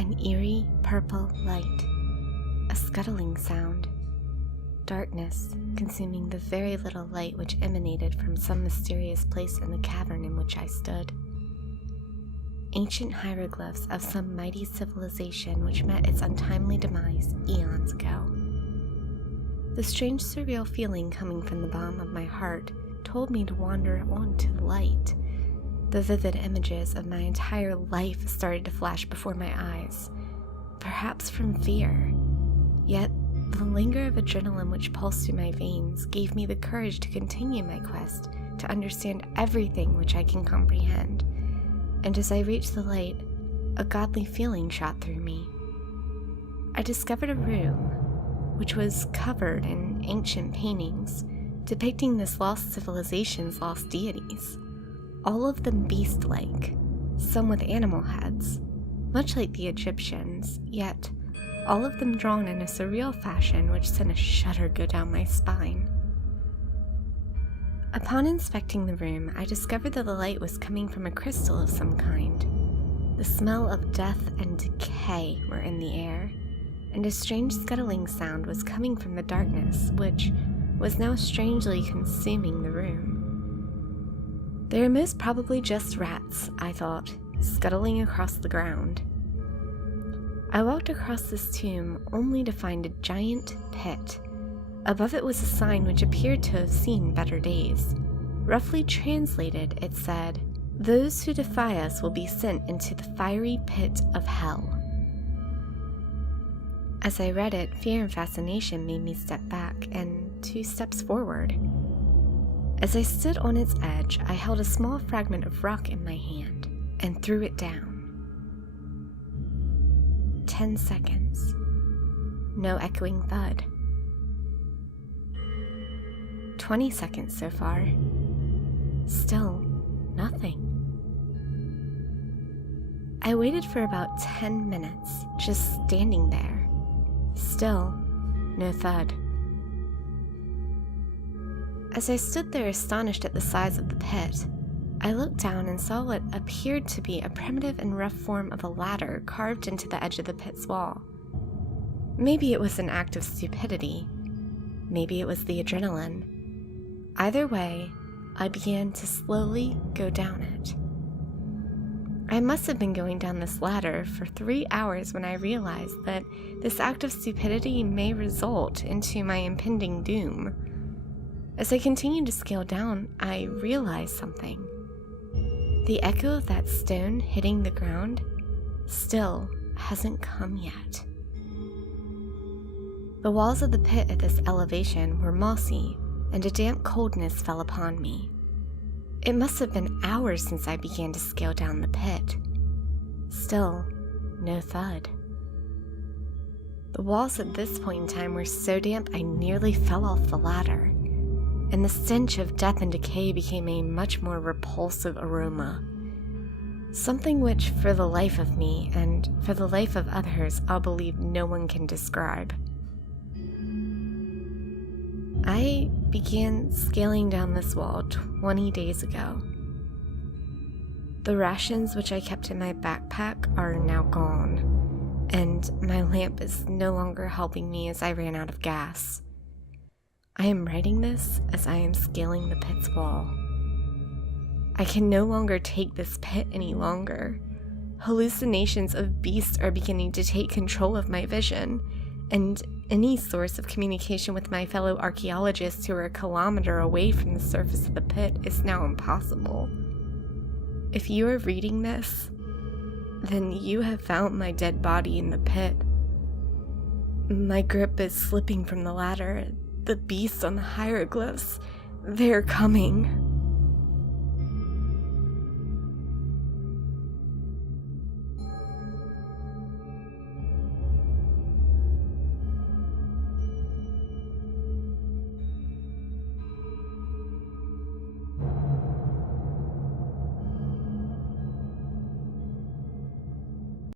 An eerie purple light. A scuttling sound. Darkness, consuming the very little light which emanated from some mysterious place in the cavern in which I stood. Ancient hieroglyphs of some mighty civilization which met its untimely demise eons ago. The strange surreal feeling coming from the bottom of my heart told me to wander on to the light. The vivid images of my entire life started to flash before my eyes, perhaps from fear. Yet, the linger of adrenaline which pulsed through my veins gave me the courage to continue my quest to understand everything which I can comprehend. And as I reached the light, a godly feeling shot through me. I discovered a room which was covered in ancient paintings depicting this lost civilization's lost deities, all of them beast-like, some with animal heads, much like the Egyptians, yet all of them drawn in a surreal fashion which sent a shudder go down my spine. Upon inspecting the room, I discovered that the light was coming from a crystal of some kind. The smell of death and decay were in the air, and a strange scuttling sound was coming from the darkness, which was now strangely consuming the room. They are most probably just rats, I thought, scuttling across the ground. I walked across this tomb only to find a giant pit. Above it was a sign which appeared to have seen better days. Roughly translated, it said, "Those who defy us will be sent into the fiery pit of hell." As I read it, fear and fascination made me step back and 2 steps forward. As I stood on its edge, I held a small fragment of rock in my hand and threw it down. 10 seconds. No echoing thud. 20 seconds so far. Still nothing. I waited for about 10 minutes, just standing there. Still no thud. As I stood there astonished at the size of the pit, I looked down and saw what appeared to be a primitive and rough form of a ladder carved into the edge of the pit's wall. Maybe it was an act of stupidity. Maybe it was the adrenaline. Either way, I began to slowly go down it. I must have been going down this ladder for 3 hours when I realized that this act of stupidity may result into my impending doom. As I continued to scale down, I realized something. The echo of that stone hitting the ground still hasn't come yet. The walls of the pit at this elevation were mossy, and a damp coldness fell upon me. It must have been hours since I began to scale down the pit. Still, no thud. The walls at this point in time were so damp I nearly fell off the ladder, and the stench of death and decay became a much more repulsive aroma. Something which, for the life of me, and for the life of others, I'll believe no one can describe. I began scaling down this wall 20 days ago. The rations which I kept in my backpack are now gone, and my lamp is no longer helping me as I ran out of gas. I am writing this as I am scaling the pit's wall. I can no longer take this pit any longer. Hallucinations of beasts are beginning to take control of my vision, and any source of communication with my fellow archaeologists who are a kilometer away from the surface of the pit is now impossible. If you are reading this, then you have found my dead body in the pit. My grip is slipping from the ladder. The beasts on the hieroglyphs, they're coming.